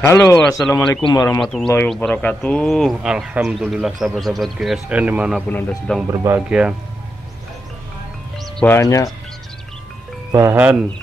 Halo, assalamualaikum warahmatullahi wabarakatuh. Alhamdulillah sahabat-sahabat GSN dimanapun anda sedang berbahagia. Banyak bahan,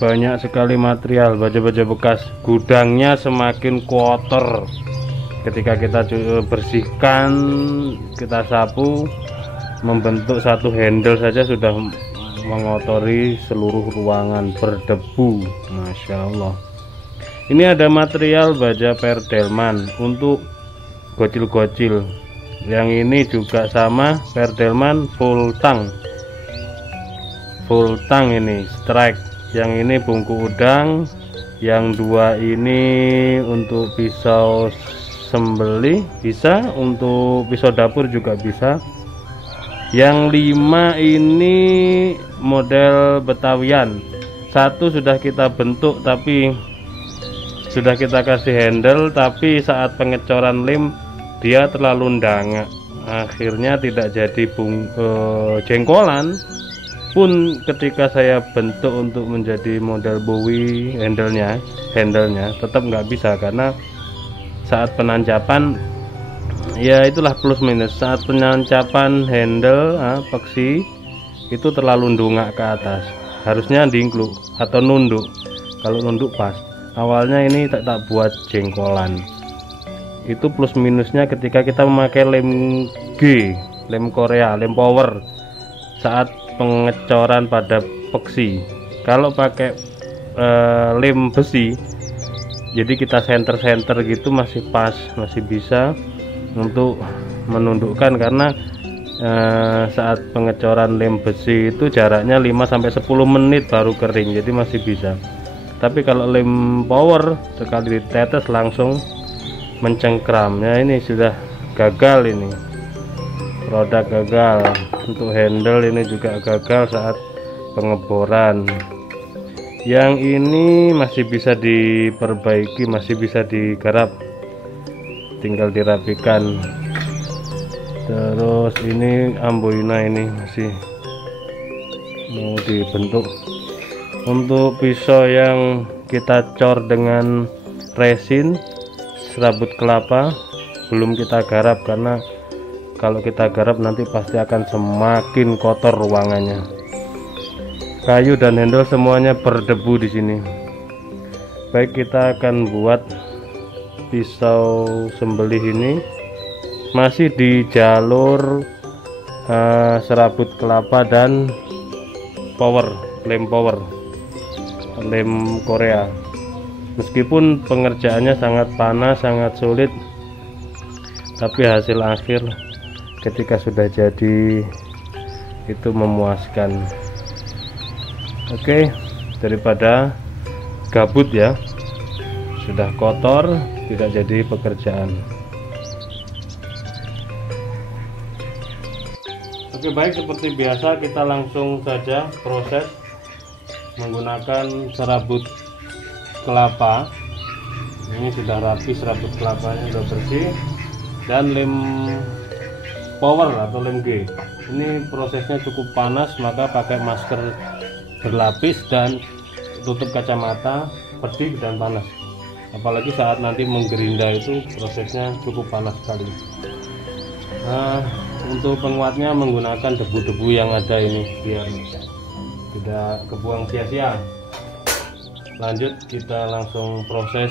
banyak sekali material baja-baja bekas. Gudangnya semakin kotor. Ketika kita bersihkan, kita sapu, membentuk satu handle saja sudah mengotori seluruh ruangan, berdebu. Masya Allah. Ini ada material baja Perdelman untuk gocil-gocil. Yang ini juga sama, Perdelman full tang ini strike. Yang ini bungku udang. Yang dua ini untuk pisau sembelih bisa, untuk pisau dapur juga bisa. Yang 5 ini model Betawian. Satu sudah kita bentuk tapi sudah kita kasih handle, tapi saat pengecoran lem dia terlalu ndangak, akhirnya tidak jadi jengkolan. Pun ketika saya bentuk untuk menjadi model Bowie handlenya tetap nggak bisa, karena saat penancapan ya itulah plus minus. Saat penancapan handle peksi itu terlalu ndungak ke atas, harusnya dingkluk atau nunduk. Kalau nunduk pas. Awalnya ini tak buat jengkolan. Itu plus minusnya ketika kita memakai lem G, lem Korea, lem power saat pengecoran pada peksi. Kalau pakai lem besi, jadi kita senter gitu masih pas, masih bisa untuk menundukkan, karena saat pengecoran lem besi itu jaraknya 5-10 menit baru kering, jadi masih bisa. Tapi kalau lem power sekali ditetes langsung mencengkram. Ya ini sudah gagal, ini produk gagal. Untuk handle ini juga gagal saat pengeboran. Yang ini masih bisa diperbaiki, masih bisa digarap, tinggal dirapikan. Terus ini amboina ini masih mau dibentuk. Untuk pisau yang kita cor dengan resin serabut kelapa belum kita garap, karena kalau kita garap nanti pasti akan semakin kotor ruangannya. Kayu dan handle semuanya berdebu di sini. Baik, kita akan buat pisau sembelih ini masih di jalur serabut kelapa dan lem power, lem Korea. Meskipun pengerjaannya sangat panas, sangat sulit, tapi hasil akhir ketika sudah jadi itu memuaskan. Oke, daripada gabut ya, sudah kotor, tidak jadi pekerjaan. Oke, baik, seperti biasa kita langsung saja proses menggunakan serabut kelapa. Ini sudah rapi, serabut kelapanya sudah bersih, dan lem power atau lem G. Ini prosesnya cukup panas, maka pakai masker berlapis dan tutup kacamata, pedih dan panas. Apalagi saat nanti menggerinda itu prosesnya cukup panas sekali. Nah, untuk penguatnya menggunakan debu-debu yang ada ini biar tidak kebuang sia-sia. Lanjut, kita langsung proses.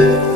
Bye.